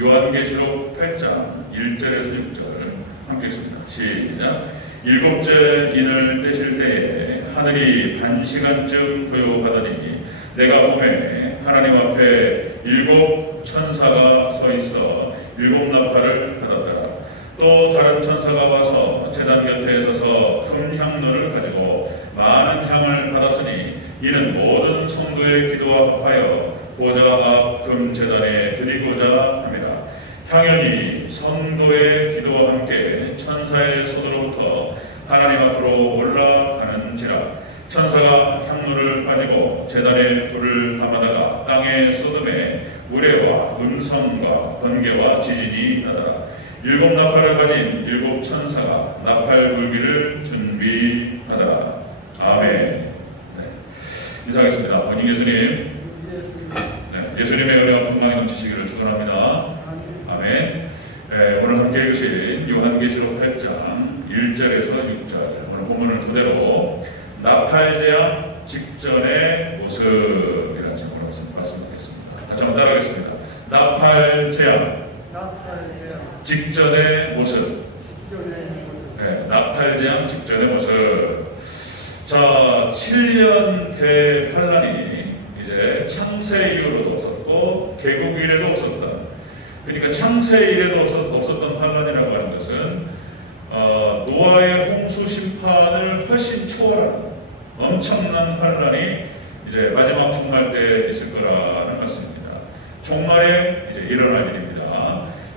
요한계시록 8장 1절에서 6절을 함께 읽습니다. 시작. 일곱째 인을 떼실 때에 하늘이 반시간쯤 고요하더니 내가 보매 하나님 앞에 7 천사가 서 있어 7 나팔을 받았더라. 또 다른 천사가 와서 제단 곁에 서서 금 향로를 가지고 많은 향을 받았으니 이는 모든 성도의 기도와 합하여 보좌 앞 금 제단에 드리고자 합니다. 향연이 성도의 기도와 함께 천사의 손으로부터 하나님 앞으로 올라가는지라. 천사가 향로를 가지고 제단에 불을 담아다가 땅에 쏟음에 우레와 음성과 번개와 지진이 나더라. 7 나팔을 가진 7 천사가 나팔 불기를 준비하더라. 아멘. 네. 인사하겠습니다. 원인 예수님. 네. 예수님의 은혜와 평강이 넘치시기를 축원합니다. 아멘. 네. 오늘 함께 읽으신 요한계시록 8장 1절에서 6절 오늘 본문을 토대로 나팔재앙 직전의 모습이라는 제목으로 말씀드리겠습니다. 같이 한번 따라하겠습니다. 나팔재앙 직전의 모습. 네, 나팔재앙 직전의 모습. 자, 7년 대환란이 이제 창세 이후로도 없었고 개국 이래도 없었던, 그러니까 창세 이래도 없었던 환란이라고 하는 것은 노아의 홍수 심판을 훨씬 초월하는 엄청난 환란이 이제 마지막 종말 때 있을 거라는 말씀입니다. 종말에 이제 일어날 일입니다.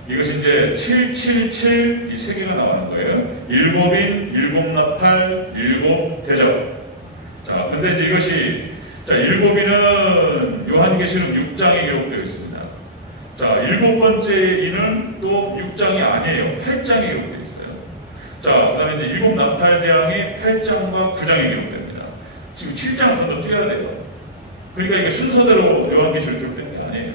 이것이 이제 777 이 세 개가 나오는 거예요. 7인, 7나팔, 7대접. 자, 근데 이제 이것이, 자, 7인은 요한계시록 6장에 기록되어 있습니다. 자, 7번째 인은 또 6장이 아니에요. 8장에 기록되어 있어요. 자, 그 다음에 이제 7나팔재앙이 8장과 9장에 기록됩니다. 지금 7장을 더 뛰어야 돼요. 그러니까 이게 순서대로 요한계시록 기록된 게 아니에요.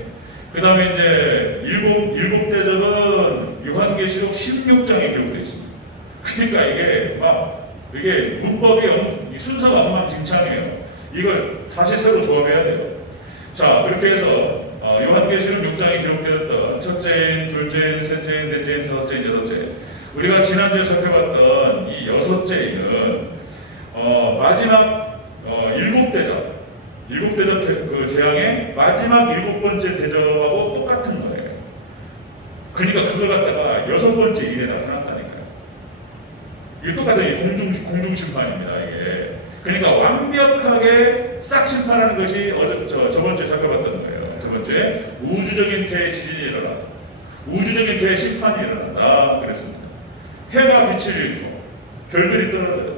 그 다음에 이제 7 대접은 요한계시록 16장에 기록되어 있습니다. 그러니까 이게 문법이 순서가 엉망진창이에요. 이걸 다시 새로 조합해야 돼요. 자, 그렇게 해서 요한계시록 6장에 기록되었던 첫째인, 둘째인, 셋째인, 넷째인, 다섯째인, 여섯째. 우리가 지난주에 살펴봤던 이 여섯째인은 마지막 7대접, 7대접 그 재앙의 마지막 7번째 대접하고 똑같은 거예요. 그러니까 그걸 갖다가 6번째 일에다 해놨다니까요. 이게 똑같은 공중심판입니다, 이게. 그러니까 완벽하게 싹 심판하는 것이 저번주에 살펴봤던 거예요. 저번주에 우주적인 대지진이 일어나, 우주적인 대심판이 일어난다 그랬습니다. 해가 빛을 잃고 별들이 떨어져요.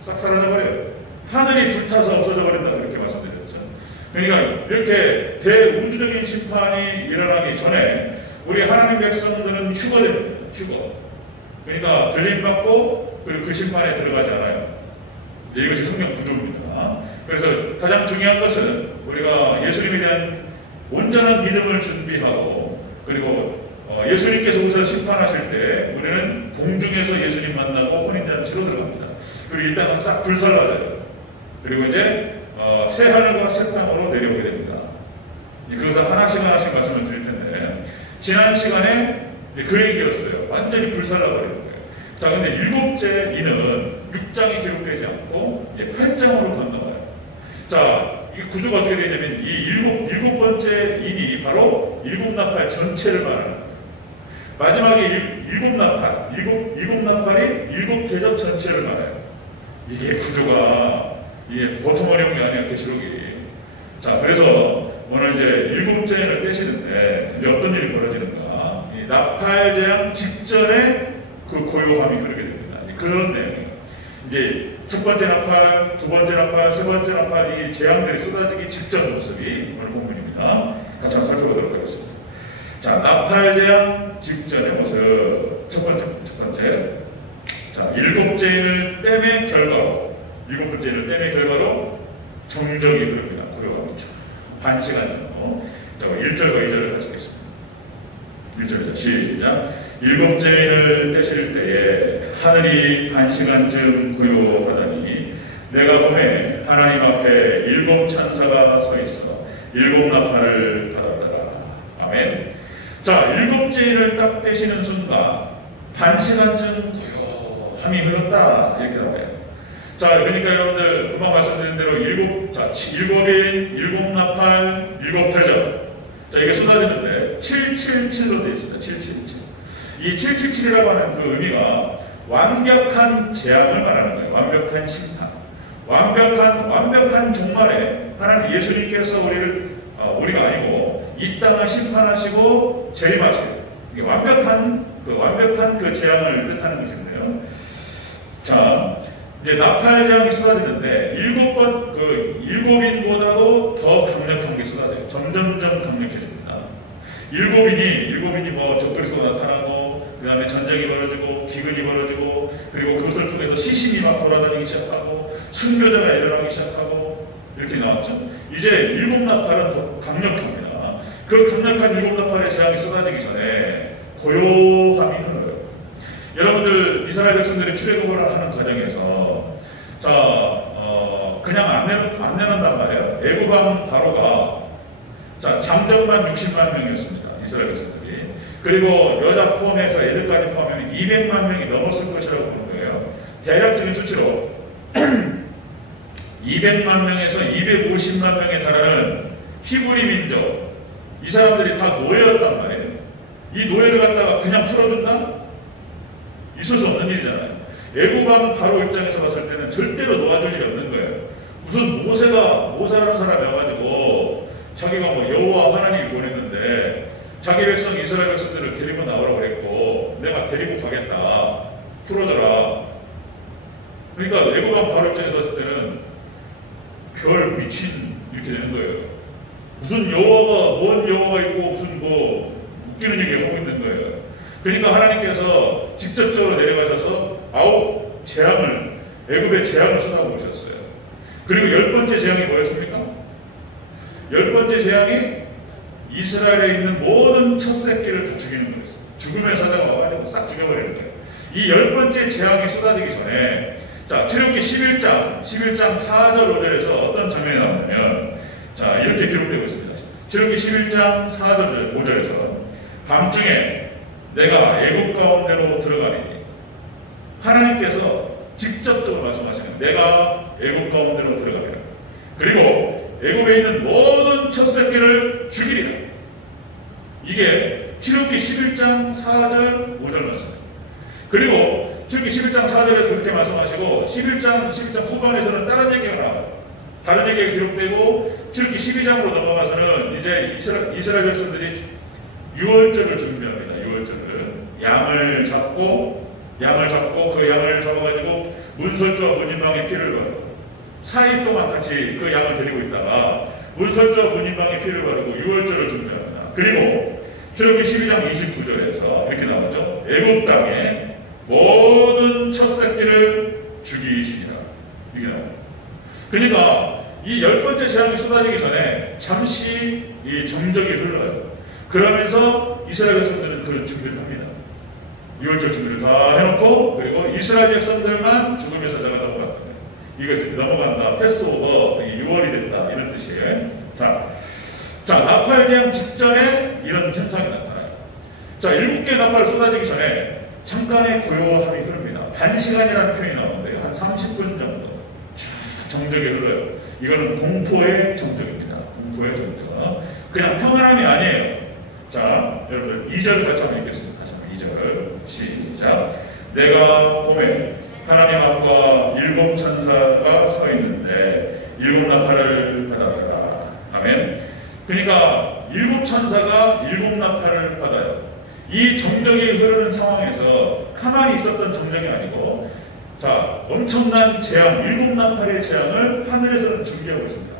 싹 사라져버려요. 하늘이 불타서 없어져 버린다 그렇게 말씀드렸죠. 그러니까 이렇게 대우주적인 심판이 일어나기 전에 우리 하나님 백성들은 휴거됩니다. 휴거. 그러니까 들림받고 그리고 그 심판에 들어가지 않아요. 이것이 성경 구조입니다. 그래서 가장 중요한 것은 우리가 예수님에 대한 온전한 믿음을 준비하고, 그리고 예수님께서 우선 심판하실 때 우리는 공중에서 예수님 만나고 혼인잔치로 들어갑니다. 그리고 이 땅은 싹 불살라져요. 그리고 이제 새 하늘과 새 땅으로 내려오게 됩니다. 그래서 하나씩 말씀을 드릴 텐데, 지난 시간에 그 얘기였어요. 완전히 불살라버리는 거예요. 자, 근데 7째 인은 6장이 기록되지 않고 이제 8장으로 건너가요. 자, 이 구조가 어떻게 되냐면 이 7번째 인이 바로 7나팔 전체를 말하는 거예요. 마지막에 7나팔, 7나팔이 7대접 전체를 말해요. 이게 구조가 이게 보통 어려운 게 아니야, 계시록이. 자, 그래서 오늘 이제 7째 인을 떼시는데 이제 어떤 일이 벌어지는가? 이 나팔재앙 직전에 그 고요함이 흐르게 됩니다. 그런 내용이에요. 이제 첫 번째 나팔, 두 번째 나팔, 세 번째 나팔, 이 재앙들이 쏟아지기 직전 모습이 오늘 본문입니다. 같이 한번 살펴보도록 하겠습니다. 자, 나팔재앙 직전의 모습. 첫 번째. 자, 7째 인을 땜의 결과로, 7번째 인을 땜의 결과로 정적이 흐릅니다. 고요함이 쭉. 반시간 정도. 자, 1절과 2절을 같이 읽겠습니다. 1절부터 시작. 7째 인을 떼실 때에 하늘이 반시간쯤 고요하더니 내가 보매 하나님 앞에 7 천사가 서 있어 7 나팔을 받았더라. 아멘. 자, 7 일곱째 일을 딱 떼시는 순간 반시간쯤 고요함이 흘렀다 이렇게 나와요. 자, 그러니까 여러분들 금방 말씀드린 대로 일곱인, 일곱나팔, 일곱대접. 자, 이게 쏟아지는데 777로 되어 있습니다. 777. 이 777이라고 하는 그 의미가 완벽한 재앙을 말하는 거예요. 완벽한 심판. 완벽한 종말에 하나님 예수님께서 우리가 아니고 이 땅을 심판하시고 재림하시고 이게 완벽한 그 재앙을 뜻하는 것인데요. 자, 이제 나팔재앙이 쏟아지는데 일곱인보다도 더 강력한 게 쏟아져요. 점점점 강력해집니다. 일곱인이 뭐 적그리스도 나타나고 그 다음에 전쟁이 벌어지고 기근이 벌어지고 그리고 그것을 통해서 시신이 막 돌아다니기 시작하고 순교자가 일어나기 시작하고 이렇게 나왔죠. 이제 일곱 나팔은 더 강력합니다. 그 강력한 일곱 나팔의 재앙이 쏟아지기 전에 고요함이 흘러요. 여러분들 이스라엘 백성들이 출애굽을 하는 과정에서 그냥 안 내놓는단 말이에요. 애굽왕 바로가 장정만 60만 명이었습니다. 이스라엘 백성들이. 그리고 여자 포함해서 애들까지 포함하면 200만 명이 넘었을 것이라고 보는 거예요. 대략적인 수치로 200만 명에서 250만 명에 달하는 히브리 민족, 이 사람들이 다 노예였단 말이에요. 이 노예를 갖다가 그냥 풀어준다? 있을 수 없는 일이잖아요. 애굽왕 바로 입장에서 봤을 때는 절대로 놓아줄 일이 없는 거예요. 무슨 모세라는 사람이 와가지고 자기가 뭐 여호와 하나님이 보냈는데 자기 백성 이스라엘 백성들을 데리고 나오라고 그랬고 내가 데리고 가겠다. 풀어줘라. 그러니까 애굽왕 바로 입장에서 봤을 때는 별 미친 이렇게 되는 거예요. 무슨 뭔 여호와가 있고 무슨 뭐 웃기는 얘기 하고 있는 거예요. 그러니까 하나님께서 직접적으로 내려가셔서 애굽의 재앙을 쏟아부어 오셨어요. 그리고 10번째 재앙이 뭐였습니까? 10번째 재앙이 이스라엘에 있는 모든 첫 새끼를 다 죽이는 거였어요. 죽음의 사자가 와가지고 싹 죽여버리는 거예요. 이 10번째 재앙이 쏟아지기 전에 출애굽기 11장 4절 5절에서 어떤 장면이 나오냐면 이렇게 기록되고 있습니다. 출애굽기 11장 4절 5절에서 밤중에 내가 애굽 가운데로 들어가리니 하나님께서 직접적으로 말씀하시는 내가 애굽 가운데로 들어가리라. 그리고 애굽에 있는 모든 첫 새끼를 죽이리라. 이게 출애굽기 11장 4절 5절 말씀입니다. 그리고 출애굽기 11장 4절에서 그렇게 말씀하시고 11장 후반에서는 다른 얘기가 나와요. 다른 얘기가 기록되고 출애굽기 12장으로 넘어가서는 이제 이스라엘 백성들이 유월절을 준비합니다. 유월절을 양을 잡고 그 양을 잡아가지고 문설주와 문인방의 피를 바르고 4일 동안 같이 그 양을 데리고 있다가 문설주와 문인방의 피를 바르고 유월절을 준비합니다. 그리고 출애굽기 12장 29절에서 이렇게 나오죠. 애굽 땅에 모든 첫 새끼를 죽이시리라. 이게 나와요. 그러니까 이 10번째 재앙이 쏟아지기 전에 잠시 이 정적이 흘러요. 그러면서 이스라엘 백성들은 그 준비를 합니다. 6월절 준비를 다 해놓고 그리고 이스라엘 백성들만 죽음의 사자가 넘어간다. 이것이 넘어간다. 패스오버 6월이 됐다. 이런 뜻이에요. 자, 나팔재앙 직전에 이런 현상이 나타나요. 7개 나팔 쏟아지기 전에 잠깐의 고요함이 흐릅니다. 반시간이라는 표현이 나오는데요. 한 30분 정도. 정적이 흘러요. 이거는 공포의 정적입니다. 공포의 정적. 그냥 평안함이 아니에요. 자, 여러분들 2절 같이 한번 읽겠습니다. 다시 한번 2절 시작. 내가 봄에 하나님 앞과 7 천사가 서 있는데 7 나팔을 받아라. 아멘. 그러니까 7 천사가 7 나팔을 받아요. 이 정적이 흐르는 상황에서 가만히 있었던 정적이 아니고 엄청난 재앙, 7 나팔의 재앙을 하늘에서는 준비하고 있습니다.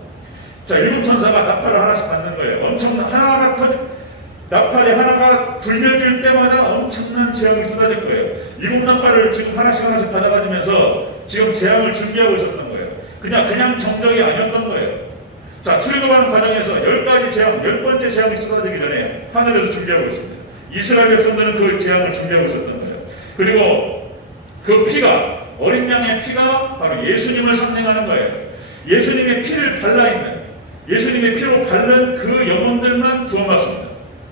7 천사가 나팔을 하나씩 받는 거예요. 엄청난 나팔이 하나가 불며질 때마다 엄청난 재앙이 쏟아질 거예요. 7 나팔을 지금 하나씩 받아가지면서 지금 재앙을 준비하고 있었던 거예요. 그냥 정적이 아니었던 거예요. 출애굽하는 과정에서 10가지 재앙, 10번째 재앙이 쏟아지기 전에 하늘에서 준비하고 있습니다. 이스라엘 백성들은 그 재앙을 준비하고 있었던 거예요. 그리고 그 피가, 어린 양의 피가 바로 예수님을 상징하는 거예요. 예수님의 피를 발라있는, 예수님의 피로 바른 그 영혼들만 구원받습니다.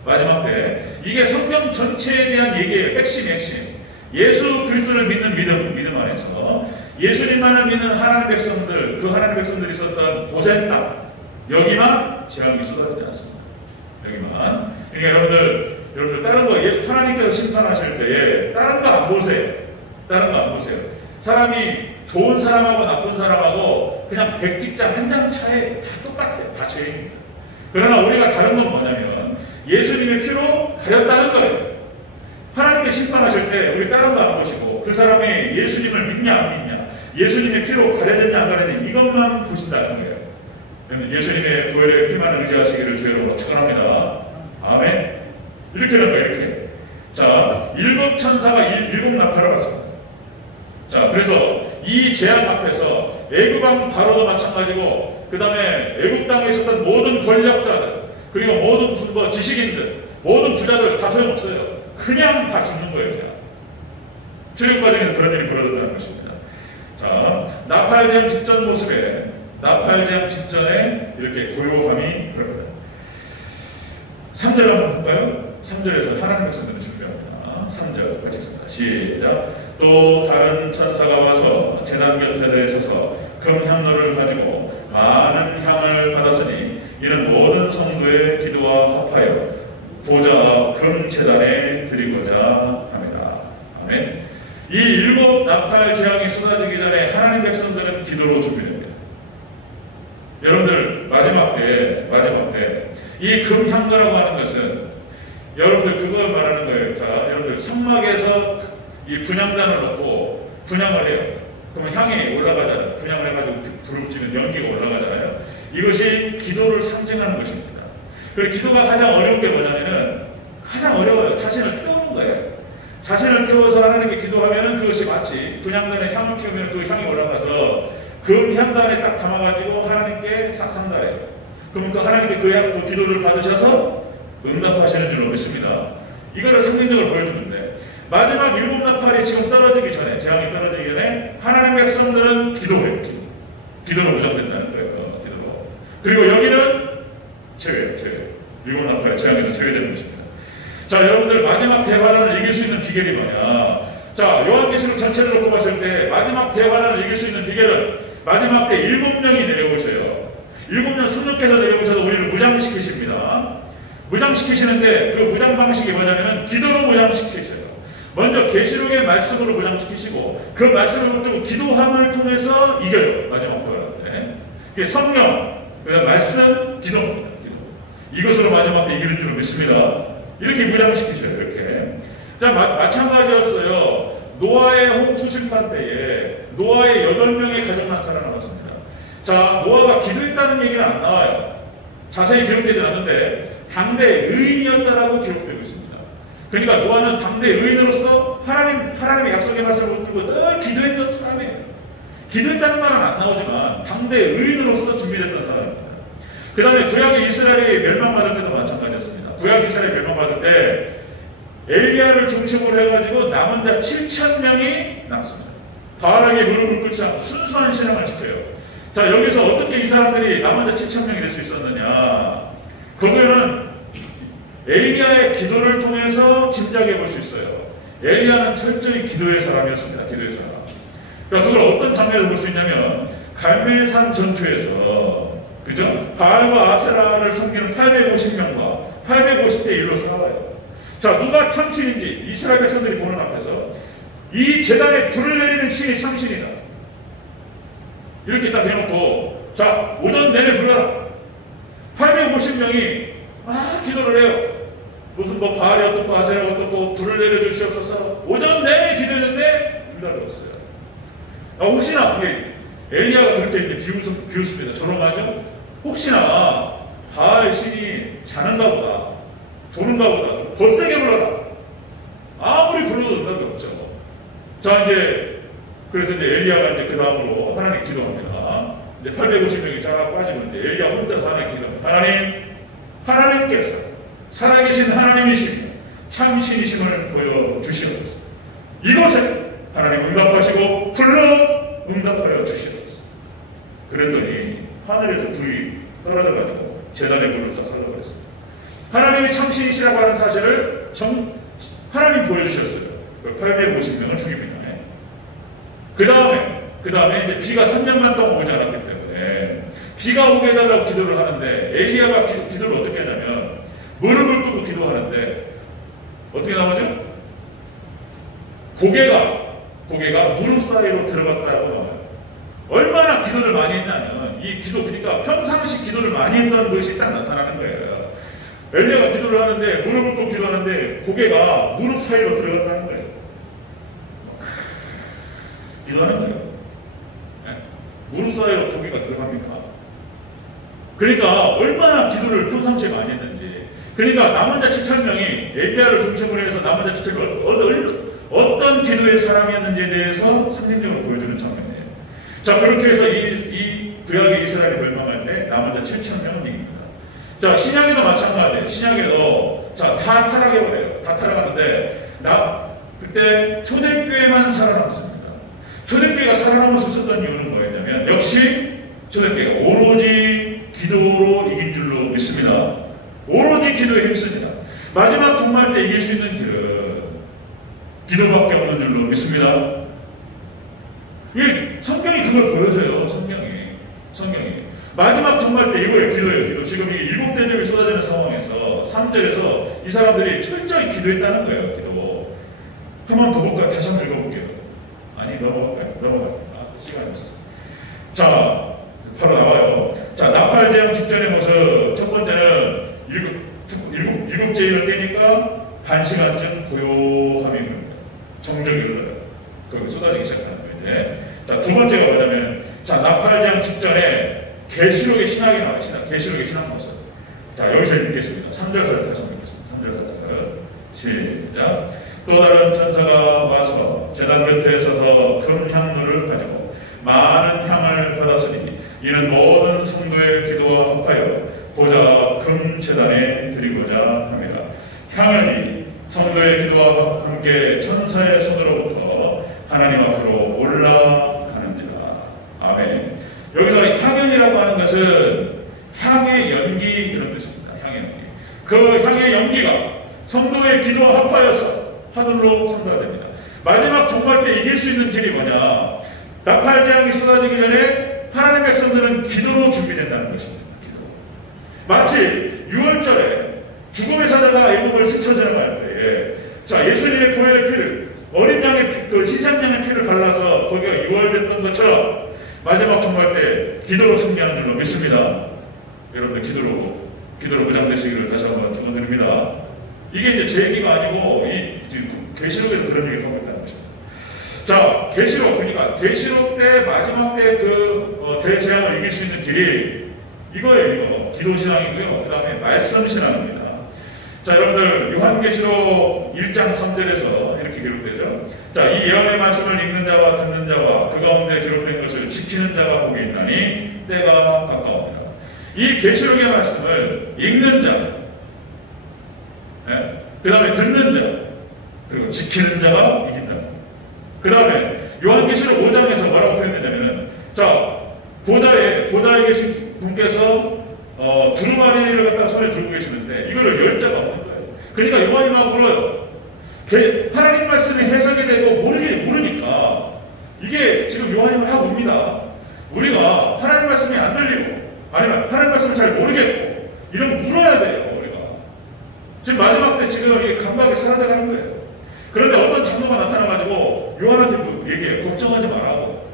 마지막 때. 이게 성경 전체에 대한 얘기예요. 핵심. 예수 그리스도를 믿는 믿음 안에서 예수님만을 믿는 하나님의 백성들, 그 하나님의 백성들이 있었던 고센 땅, 여기만 재앙이 쏟아지지 않습니다. 여기만. 그러니까 여러분들 다른 거 하나님께서 심판하실 때에 다른 거 안 보세요. 사람이 좋은 사람하고 나쁜 사람하고 그냥 백직장 한 장 차에 다 똑같아요. 다 죄인입니다. 그러나 우리가 다른 건 뭐냐면 예수님의 피로 가렸다는 거예요. 하나님께 심판하실 때 우리 다른 거 안 보시고 그 사람이 예수님을 믿냐 안 믿냐, 예수님의 피로 가려졌냐 안 가려졌냐 이것만 보신다는 거예요. 예수님의 보혈의 피만을 의지하시기를 주여로 축원합니다. 아멘. 이렇게 하는 거예요. 이렇게. 자, 7천사가 7나팔을 받습니다. 자, 그래서 이 재앙 앞에서 애굽왕 바로도 마찬가지고 그 다음에 애굽 땅에 있었던 모든 권력자들 그리고 모든 무슨 지식인들 모든 부자들 다 소용없어요. 그냥 다 죽는 거예요. 그냥. 출애굽 과정에서 그런 일이 벌어졌다는 것입니다. 자, 나팔재앙 직전 모습에 나팔재앙 직전에 이렇게 고요함이 그럽니다. 3절 한번 볼까요? 3절에서 하나님의 백성들을 준비합니다. 3절 같이 읽습니다. 시작. 또 다른 천사가 와서 제단 곁에 서서 금향로를 가지고 많은 향을 받았으니 이는 모든 성도의 기도와 합하여 보좌 금제단에 드리고자 합니다. 아멘. 이 7 나팔 재앙이 쏟아지기 전에 하나님 백성들은 기도로 준비됩니다. 여러분들 마지막 때 이 금향로라고 하는 것은 여러분들 그걸 말하는 거예요. 자, 여러분들 성막에서 이 분향단을 넣고 분향을 해요. 그러면 향이 올라가잖아요. 분향을 해가지고 불을 붙이면 연기가 올라가잖아요. 이것이 기도를 상징하는 것입니다. 그리고 기도가 가장 어려운 게 뭐냐면은 가장 어려워요. 자신을 태우는 거예요. 자신을 태워서 하나님께 기도하면 그것이 마치 분향단에 향을 피우면 그 향이 올라가서 그 향단에 딱 담아가지고 하나님께 상달해요. 그러면 그 하나님께 그 기도를 받으셔서 응답하시는 줄로 믿습니다. 이거를 상징적으로 보여주는데 마지막 7 나팔이 지금 떨어지기 전에 재앙이 떨어지기 전에 하나님의 백성들은 기도해요. 기도로 무장된다는 거예요. 기도로. 그리고 여기는 제외. 7 나팔의 재앙에서 제외되는 것입니다. 자, 여러분들 마지막 대환란을 이길 수 있는 비결이 뭐냐? 자, 요한계시록 전체를 놓고 봤을 때 마지막 대환란을 이길 수 있는 비결은 마지막 때 7명이 내려오셔요. 7명 성령께서 내려오셔서 우리를 무장시키십니다. 무장시키시는데 그 무장 방식이 뭐냐면은 기도로 무장시키셔요. 먼저 계시록의 말씀으로 무장시키시고 그 말씀을 붙들고 기도함을 통해서 이겨요. 마지막 대환란 때. 성령, 말씀, 기도입니다. 이것으로 마지막 때 이기는 줄 믿습니다. 이렇게 무장시키셔요. 이렇게. 자, 마찬가지였어요. 노아의 홍수 심판 때에 노아의 8명의 가족만 살아남았습니다. 자, 노아가 기도했다는 얘기는 안 나와요. 자세히 기록되지 않는데 당대 의인이었다라고 기록되고 있습니다. 그러니까 노아는 당대 의인으로서 하나님의 약속의 말씀을 붙들고 늘 기도했던 사람이에요. 기도했다는 말은 안 나오지만 당대 의인으로서 준비됐던 사람입니다. 그 다음에 구약의 이스라엘이 멸망받을 때도 마찬가지였습니다. 구약 이스라엘이 멸망받을 때 엘리야를 중심으로 해가지고 남은 자 7,000명이 남습니다. 바알에게 무릎을 꿇지 않고 순수한 신앙을 지켜요. 자, 여기서 어떻게 이 사람들이 남은 자 7,000명이 될 수 있었느냐? 그거는 엘리야의 기도를 통해서 짐작해 볼 수 있어요. 엘리야는 철저히 기도의 사람이었습니다. 기도의 사람. 그러니까 그걸 어떤 장면에서 볼 수 있냐면 갈멜산 전투에서 그죠? 바알과 아세라를 섬기는 850명과 850대 1로 싸워요. 자, 누가 참신인지 이스라엘 백성들이 보는 앞에서 이 제단에 불을 내리는 신이 참신이다. 이렇게 딱 해놓고 자, 오전 내내 불러라. 850명이 기도를 해요. 무슨 바알이 어떻고 아세라가 어떻고 불을 내려주시옵소서. 오전 내내 기도했는데 불이 없어요. 혹시나 엘리야가 그렇게 이제 비웃습니다. 조롱하죠? 혹시나 바알의 신이 자는가 보다, 조는가 보다, 더 세게 불러라. 아무리 불러도 응답이 없죠. 자, 그래서 엘리야가 그 다음으로 하나님 기도합니다. 이제 850명이 쫙 빠지고 이제 엘리야 혼자서 하나님 기도합니다. 하나님께서 살아계신 하나님이시며 참신이심을 보여주시옵소서. 이곳에 하나님 응답하시고 불러 응답하여 주시옵소서. 그랬더니 하늘에서 불이 떨어져가지고 제단의 불을 쏴 쏟아버렸습니다. 하나님이 참신이시라고 하는 사실을 하나님이 보여주셨어요. 850명을 죽입니다. 그 다음에 이제 비가 3년만 동안 오지 않았기 때문에 비가 오게 해달라고 기도를 하는데 엘리야가 기도를 어떻게 하냐면 무릎을 꿇고 기도하는데 어떻게 나오죠? 고개가 무릎 사이로 들어갔다고 나와요. 얼마나 기도를 많이 했냐면 이 기도, 그러니까 평상시 기도를 많이 했다는 것이 딱 나타나는 거예요. 엘리야가 기도를 하는데 무릎을 꿇고 기도하는데 고개가 무릎 사이로 들어갔다는 거예요. 기도하는 거예요. 무릎 사이로 고개가 들어갑니까? 그러니까 얼마나 기도를 평상시에 많이 했는지. 그러니까 남은 자 7,000명이 엘리야를 중심으로 해서 남은 자 7,000명이 어떤 기도의 사람이었는지에 대해서 상징적으로 보여주는 장면이에요. 자, 그렇게 해서 이 구약의 이스라엘이 멸망할 때 남은 자 7,000명입니다. 자, 신약에도 마찬가지예요. 신약에도 다 타락해버려요. 다 타락하는데 그때 초대교회만 살아남습니다. 초대교회가 살아남을 수 있었던 이유는 뭐였냐면 역시 초대교회가 오로지 기도로 이긴 줄로 믿습니다. 오로지 기도에 힘씁니다. 마지막 종말 때 이길 수 있는 길은 기도밖에 없는 줄로 믿습니다. 성경이 그걸 보여줘요. 성경이. 마지막 종말 때 이거예요. 기도예요. 지금 이 7대접이 쏟아지는 상황에서 3절에서 이 사람들이 철저히 기도했다는 거예요. 기도. 한번 더 볼까요? 다시 한번 읽어볼게요. 아니, 넘어갈게요. 시간이 없었어요. 자, 바로 나와요. 자, 나팔제왕 직전의 모습. 첫 번째는 일곱 제인을 떼니까 반 시간쯤 고요함이 옵니다. 정적이 흘러요. 거기 쏟아지기 시작하는 거예요. 이제. 자, 두 번째가 뭐냐면, 자, 나팔제왕 직전에 계시록의 신학이 나와요. 계시록의 신학 모습. 자, 여기서 읽겠습니다. 3절까지 다시 한번 읽겠습니다. 3절까지. 시작. 또 다른 천사가 와서 제단 곁에 서서 금 향로를 가지고 많은 향을 받았으니 이는 모든 성도의 기도와 합하여 보좌 금 제단에 드리고자 합니다. 향은 성도의 기도와 함께 천사의 손으로부터 하나님 앞으로 올라가는지라. 아멘. 여기서 향연이라고 하는 것은 향의 연기 이런 뜻입니다. 향의 연기. 그 향의 연기가 성도의 기도와 합하여서 하늘로 선포됩니다. 마지막 종말 때 이길 수 있는 길이 뭐냐? 나팔재앙이 쏟아지기 전에 하나님의 백성들은 기도로 준비된다는 것입니다. 기도. 마치 6월절에 죽음의 사자가 애굽을 스쳐 지나갈 때에 자, 예수님의 보혈의 피를 어린 양의 피, 그 희생 양의 피를 발라서 거기가 유월됐던 것처럼 마지막 종말 때 기도로 승리하는 줄로 믿습니다. 여러분들 기도로 무장되시기를 다시 한번 축원드립니다. 이게 이제 제 얘기가 아니고 이 계시록에서 그런 얘기가 하고 있다는 것입니다. 자, 계시록, 그러니까 계시록 때 마지막 때 그 대재앙을 이길 수 있는 길이 이거예요. 이거 기도 신앙이고요. 그 다음에 말씀 신앙입니다. 자, 여러분들 요한계시록 1장 3절에서 이렇게 기록되죠. 자, 이 예언의 말씀을 읽는 자와 듣는 자와 그 가운데 기록된 것을 지키는 자가 복이 있나니 때가 가까웁니다. 이 계시록의 말씀을 읽는 자, 네, 그 다음에 듣는 자, 그리고 지키는 자가 이긴다. 그 다음에 요한계시록 5장에서 뭐라고 표현했냐면은, 자, 보좌에 계신 분께서 두루마리를 갖다 손에 들고 계시는데 이거를 10자가 없는 거예요. 그러니까 요한이 막 울어요. 하나님 말씀이 해석이 되고 모르니까 이게 지금 요한이 막 웁니다. 우리가 하나님 말씀이 안 들리고 아니면 하나님 말씀을 잘 모르겠고 이러면 울어야 돼요. 우리가 지금 마지막 때 지금 이게 감각이 사라져가는 거예요. 그런데 어떤 장로가 나타나가지고 요한한테 얘기해요. 걱정하지 말라고.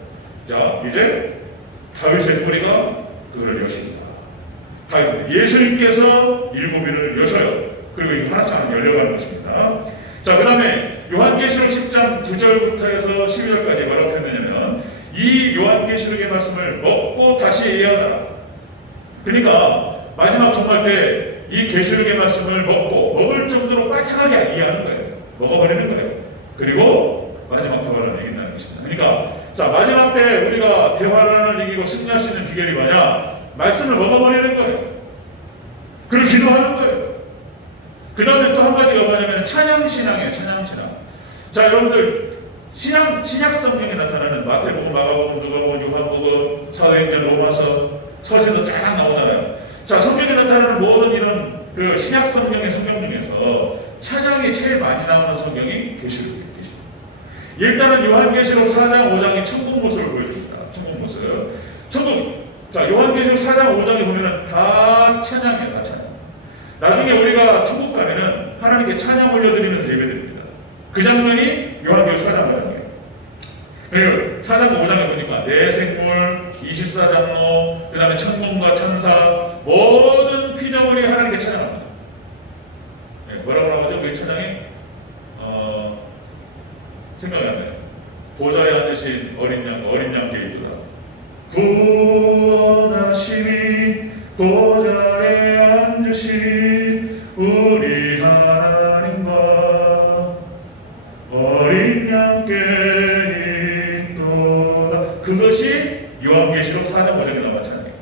자, 이제 다윗의 뿌리가 그걸 여십니다. 예수님께서 7위를 여셔요. 그리고 이거 하나씩 열려가는 것입니다. 자, 그 다음에 요한계시록 10장 9절부터 해서 12절까지 뭐라고 했느냐면 이 요한계시록의 말씀을 먹고 다시 예언하라. 그러니까 마지막 종말 때 이 계시록의 말씀을 먹을 정도로 빨싹하게 이해하는 거예요. 먹어버리는 거예요. 그리고 마지막 대화를 이긴다는 것입니다. 그러니까 자, 마지막 때 우리가 대화란을 이기고 승리할 수 있는 비결이 뭐냐? 말씀을 먹어버리는 거예요. 그리고 기도하는 거예요. 그 다음에 또 한 가지가 뭐냐면 찬양신앙이에요. 찬양신앙. 자, 여러분들 신약 성경에 나타나는 마태복음, 마가복음, 누가복음, 요한복음, 사도행전, 로마서, 서신도 쫙 나오잖아요. 자, 성경에 나타나는 모든 이런 그 신약 성경의 성경 중에서 찬양이 제일 많이 나오는 성경이 계시록이에요. 일단은 요한계시록 4장 5장이 천국 모습을 보여줍니다. 천국 모습. 자, 요한계시록 4장 5장에 보면은 다 찬양이에요. 다 찬양. 나중에 우리가 천국 가면은 하나님께 찬양 올려드리면서 예배드립니다. 그 장면이 요한계시록 4장 5장이에요. 그리고 4장 5장에 보니까 내 생물, 24장로, 그 다음에 천군과 천사, 모든 피조물이 하나님께 찬양합니다. 네, 뭐라고 하죠? 그 찬양이? 생각이 안 나요. 보좌에 앉으신 어린 양께 이르라. 구원하시니 보좌에 앉으신 우리 하나님과 어린 양께 있도다. 그것이 요한계시록 4장 5장에 나온 찬양이에요.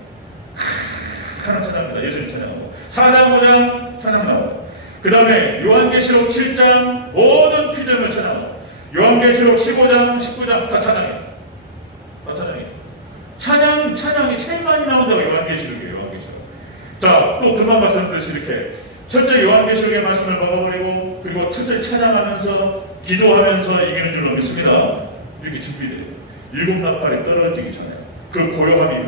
하나 찬양입니다. 예수님 찬양하고 4장 5장 찬양 나오고, 그 다음에 요한계시록 7장 모든 피조물 찬양하고, 요한계시록 15장 19장 다 찬양이에요. 다 찬양이에요. 찬양이 제일 많이 나온다고 요한계시록이에요. 요한계시록. 자, 또 금방 말씀드렸듯이 이렇게 철저히 요한계시록의 말씀을 먹어버리고, 그리고 철저히 찬양하면서 기도하면서 이기는 줄로 믿습니다. 이렇게 준비돼요. 일곱 나팔이 떨어지기 전에, 그 고요함이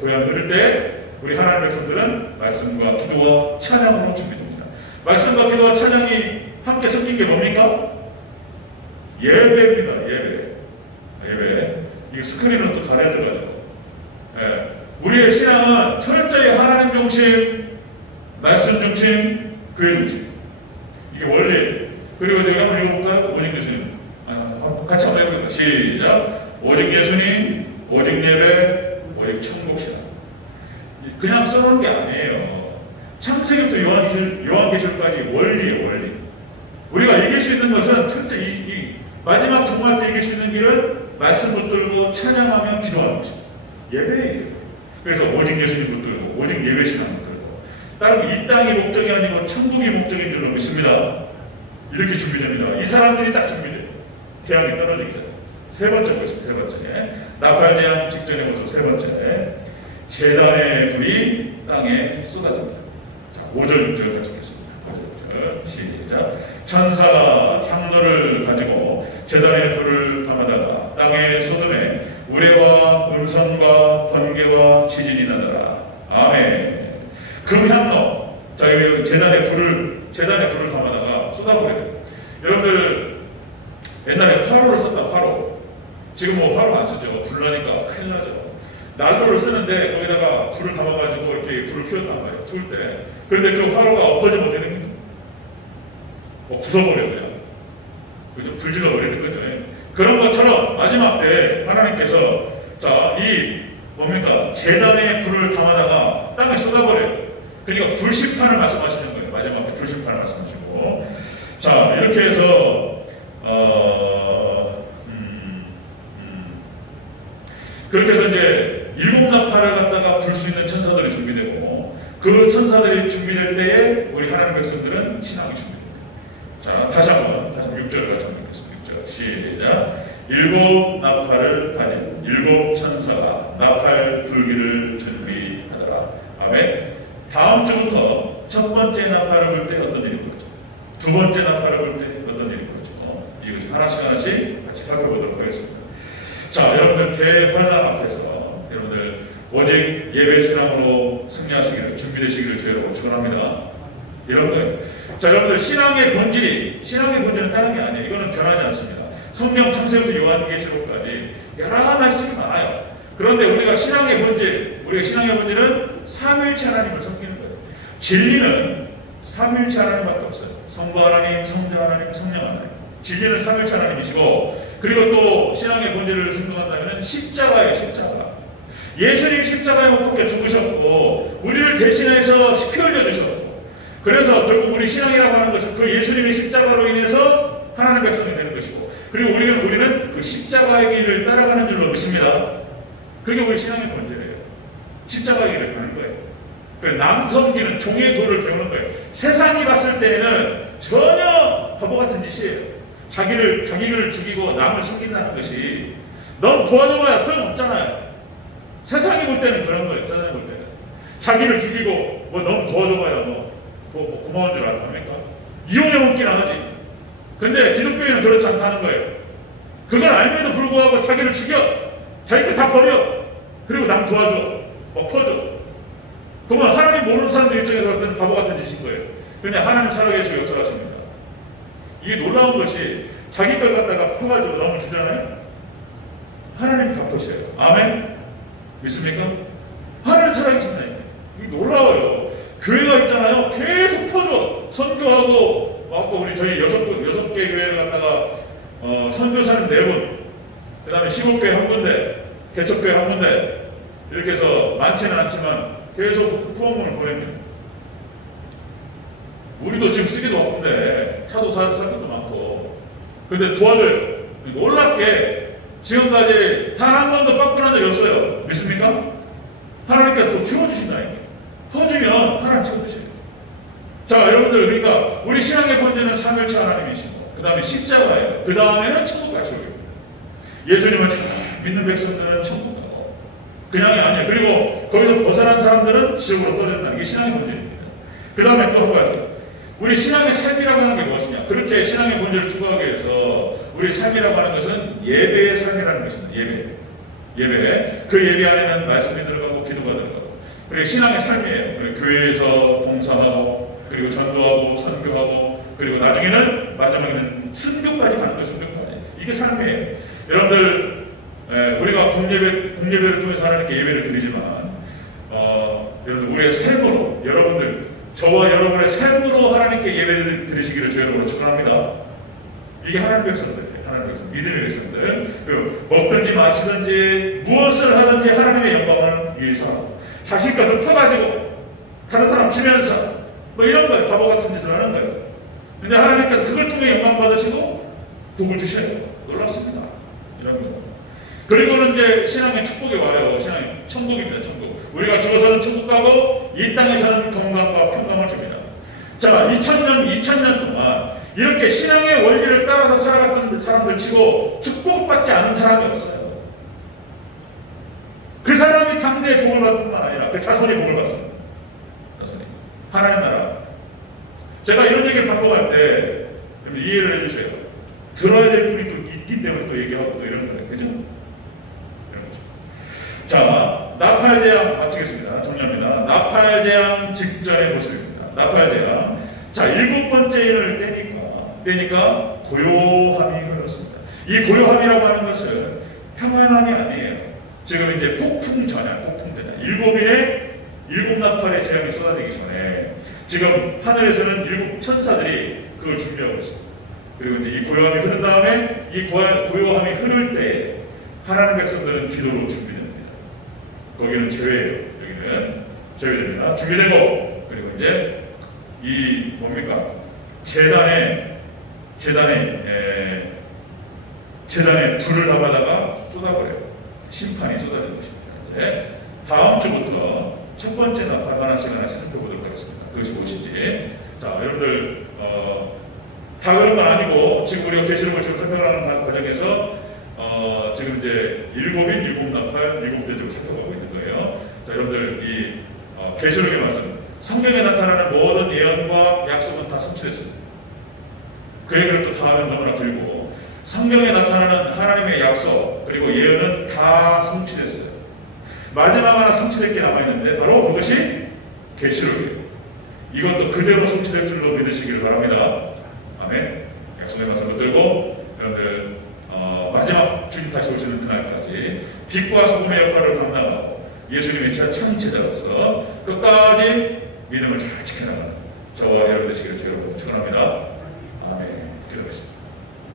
흐를 때 우리 하나님의 백성들은 말씀과 기도와 찬양으로 준비됩니다. 말씀과 기도와 찬양이 함께 섞인 게 뭡니까? 예배입니다. 예배. 이게 스크린은 또 가려야 되거든요. 예. 우리의 신앙은 철저히 하나님 중심, 말씀 중심, 교회 중심. 이게 원리. 그리고 내가 한번 읽어볼까요? 오직 예수님. 같이 한번 해볼까요? 시작. 오직 예수님, 오직 예배, 오직 천국 신앙. 그냥 써놓은 게 아니에요. 창세기부터 요한계시록까지 원리예요, 원리. 우리가 이길 수 있는 것은 철저히 마지막 종말 때 이길 수 있는 길은 말씀 붙들고 찬양하며 기도하는 것입니다. 예배예요. 그래서 오직 예수님 붙들고 오직 예배 신앙 붙들고, 따로 이 땅이 목적이 아니고 천국이 목적인 줄로 믿습니다. 이렇게 준비됩니다. 이 사람들이 딱 준비돼요. 재앙이 떨어지기 전에. 세 번째 보겠습니다. 세 번째. 나팔 재앙 직전의 모습 세 번째. 제단의 불이 땅에 쏟아집니다. 자, 5절 6절 같이 읽겠습니다. 5절 6절 시작. 천사가 향로를 가지고 제단의 불을 담아다가 땅에 쏟음에 우레와 음성과 번개와 지진이 나더라. 아멘. 그 향로, 자, 제단의 불을 담아다가 쏟아버려요. 여러분들 옛날에 화로를 썼다. 화로. 지금 뭐 화로 안 쓰죠. 불 나니까 큰일 나죠. 난로를 쓰는데 거기다가 불을 담아가지고 이렇게 불을 피웠단 말이에요. 추울 때. 그런데 그 화로가 엎어지면 되는 거예요. 부숴버려요. 그죠? 불질러버리는 거죠. 그런 것처럼 마지막 때 하나님께서 자, 뭡니까? 제단에 불을 담아다가 땅에 쏟아버려요. 그러니까 불심판을 말씀하시는 거예요. 마지막 때 불심판을 말씀하시고. 자, 이렇게 해서 그렇게 해서 이제 일곱 나팔을 갖다가 불 수 있는 천사들이 준비되고, 그 천사들이 준비될 때에 우리 하나님 백성들은 신앙이 준비됩니다. 자, 다시 한번 6절 같이 한번 읽겠습니다. 6절 시작. 일곱 나팔을 가진 일곱 천사가 나팔 불기를 준비하더라. 아멘. 다음 주부터 첫 번째 나팔을 불 때 어떤 일이 벌어져? 두 번째 나팔을 불 때 어떤 일이 벌어져? 이것이 하나씩 같이 살펴보도록 하겠습니다. 자, 여러분들 대환란 앞에서 여러분들 오직 예배 신앙으로 승리하시기를, 준비되시기를 저희로 축원합니다. 이런 거예요. 자, 여러분들 신앙의 본질은 다른 게 아니에요. 이거는 변하지 않습니다. 성경 창세부터 요한계시록까지 여러 말씀이 많아요. 그런데 우리가 신앙의 본질은 삼위일체 하나님을 섬기는 거예요. 진리는 삼위일체 하나님밖에 없어요. 성부 하나님, 성자 하나님, 성령 하나님. 진리는 삼위일체 하나님이시고, 그리고 또 신앙의 본질을 생각한다면 십자가예요. 십자가. 예수님 십자가에 못 박혀 죽으셨고 우리를 대신해서 피 흘려주셨고, 그래서 결국 우리 신앙이라고 하는 것은 그 예수님의 십자가로 인해서 하나님의 백성이 되는 것이고, 그리고 우리는 그 십자가의 길을 따라가는 줄로 믿습니다. 그게 우리 신앙의 본질이에요. 십자가의 길을 가는 거예요. 남 섬기는 종의 도를 배우는 거예요. 세상이 봤을 때에는 전혀 바보 같은 짓이에요. 자기를 죽이고 남을 섬긴다는 것이 너무 도와줘봐야 소용없잖아요. 세상이 볼 때는 그런 거예요. 세상이 볼 때는 자기를 죽이고 뭐 너무 도와줘봐야 뭐 고마운 줄 압니까? 이용해 먹긴 하지. 근데 기독교인은 그렇지 않다는 거예요. 그걸 알면도 불구하고 자기를 죽여. 자기 거 다 버려. 그리고 남 도와줘. 퍼줘. 그러면 하나님 모르는 사람들 입장에서 봤을 때는 바보 같은 짓인 거예요. 그냥 하나님 살아계시고 역사하십니다. 이게 놀라운 것이 자기 걸 갖다가 퍼가지고 너무 주잖아요. 하나님 갚으세요. 아멘? 믿습니까? 하나님 살아계신다. 이게 놀라워요. 교회가 있잖아요. 계속 퍼줘. 선교하고, 아까 우리 저희 6개 교회를 갖다가, 선교사님 4분, 그 다음에 시골교회 1군데, 개척교회 1군데, 이렇게 해서 많지는 않지만 계속 후원금을 보냅니다. 우리도 지금 쓰기도 바쁜데, 차도 살 것도 많고, 근데 도와줘요. 놀랍게 지금까지 단 한 번도 빡분한 적이 없어요. 믿습니까? 하나님께서 또 채워주신다니까. 퍼주면 하나님 채워주세요. 자, 여러분들, 그러니까 우리 신앙의 본질은 삼일체 하나님이시고, 그 다음에 십자가예요. 그 다음에는 천국 가시옵니다. 예수님을 잘 믿는 백성들은 천국 가고, 그냥이 아니에요. 그리고 거기서 벗어난 사람들은 지옥으로 떨어진다는 게 신앙의 본질입니다. 그 다음에 또 한 가지. 우리 신앙의 삶이라고 하는 게 무엇이냐? 그렇게 신앙의 본질을 추구하기 위해서 우리 삶이라고 하는 것은 예배의 삶이라는 것입니다. 예배. 그 예배 안에는 말씀이 들어가고 기도가 들어가고. 그리고 신앙의 삶이에요. 그리고 교회에서 봉사하고, 그리고 전도하고, 선교하고, 그리고 나중에는, 마지막에는 순교까지 가는 거예요. 순교까지. 이게 삶이에요. 여러분들, 우리가 공예배를 통해서 하나님께 예배를 드리지만, 여러분들, 우리의 삶으로, 여러분들, 저와 여러분의 삶으로 하나님께 예배를 드리시기를 주 여러분으로 축원합니다. 이게 하나님 백성들이에요. 하나님 백성, 믿음의 백성들. 먹든지 마시든지 무엇을 하든지 하나님의 영광을 위해서 하고, 자식 것을 퍼가지고 다른 사람 주면서 뭐 이런 거예요. 바보 같은 짓을 하는 거예요. 근데 하나님께서 그걸 통해 영광 받으시고 복을 주셔요. 놀랍습니다. 이런 거. 그리고는 이제 신앙의 축복이 와요. 신앙의 천국입니다. 천국. 우리가 죽어서는 천국 가고 이 땅에서는 건강과 평강을 줍니다. 자, 2000년 동안 이렇게 신앙의 원리를 따라서 살아갔던 사람들 치고 축복받지 않은 사람이 없어요. 그 사람이 당대에 복을 받을 뿐만 아니라 그 자손이 복을 받습니다. 자손이. 하나님 나라. 제가 이런 얘기를 반복할 때 이해를 해주세요. 들어야 될 분이 또 있기 때문에 또 얘기하고 또 이런 거예요. 그죠? 자, 나팔재앙 마치겠습니다. 정리합니다. 나팔재앙 직전의 모습입니다. 나팔재앙. 자, 7번째 인을 떼니까 고요함이 흘렀습니다. 이 고요함이라고 하는 것은 평안함이 아니에요. 지금 이제 폭풍 전야. 7 나팔의 재앙이 쏟아지기 전에 지금 하늘에서는 7 천사들이 그걸 준비하고 있습니다. 그리고 이제 이 고요함이 흐른 다음에 이 고요함이 흐를 때 하나님 백성들은 기도로 준비됩니다. 거기는 제외예요. 여기는 제외됩니다. 준비되고, 그리고 이제 이 뭡니까? 재단에 불을 담아다가 쏟아버려요. 심판이 쏟아지는 것입니다. 이제 다음 주부터 첫 번째 나팔 하나씩 살펴보도록 하겠습니다. 그것이 무엇인지. 자, 여러분들 다 그런 건 아니고 지금 우리가 계시록을 지금 살펴가는 과정에서 지금 이제 7 나팔 7대적으로 살펴가고 있는 거예요. 자, 여러분들 이 계시록의 말씀, 성경에 나타나는 모든 예언과 약속은 다 성취됐습니다. 그 얘기를 또 다 하면 너무나 길고, 성경에 나타나는 하나님의 약속 그리고 예언은 다 성취됐어요. 마지막 하나 성취될 게 남아있는데 바로 그것이 계시록이에요. 이것도 그대로 성취될 줄로 믿으시기를 바랍니다. 아멘. 약속의 말씀 붙들고 여러분들 마지막 주님 다시 오시는 그날까지 빛과 소금의 역할을 감당하고 예수님의 참 제자로서 끝까지 믿음을 잘 지켜나가는 저와 여러분 되시기를 주여 축원합니다.